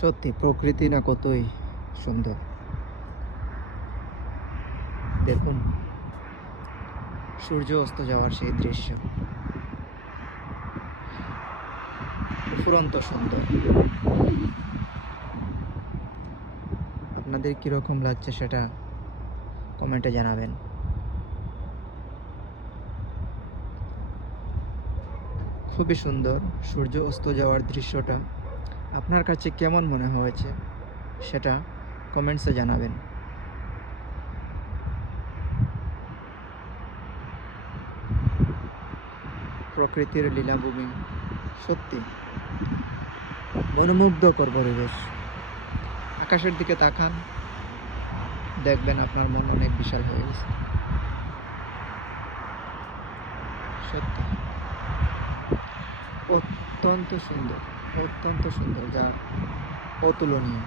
সত্যি, প্রকৃতি না কতই সুন্দর। দেখুন সূর্য অস্ত যাওয়ার সেই দৃশ্য। ফুরন্ত সুন্দর। আপনাদের কীরকম লাগছে সেটা কমেন্টে জানাবেন। খুবই সুন্দর সূর্য অস্ত যাওয়ার দৃশ্যটা। আপনার কাছে কেমন মনে হয়েছে সেটা কমেন্টসে জানাবেন। প্রকৃতির লীলাভূমি, সত্যি। মনোমুগ্ধকর পরিবেশ। আকাশের দিকে তাকান, দেখবেন আপনার মন অনেক বিশাল হয়ে গেছে। সত্যি। অত্যন্ত সুন্দর। অত্যন্ত সুন্দর যা অতুলনীয়।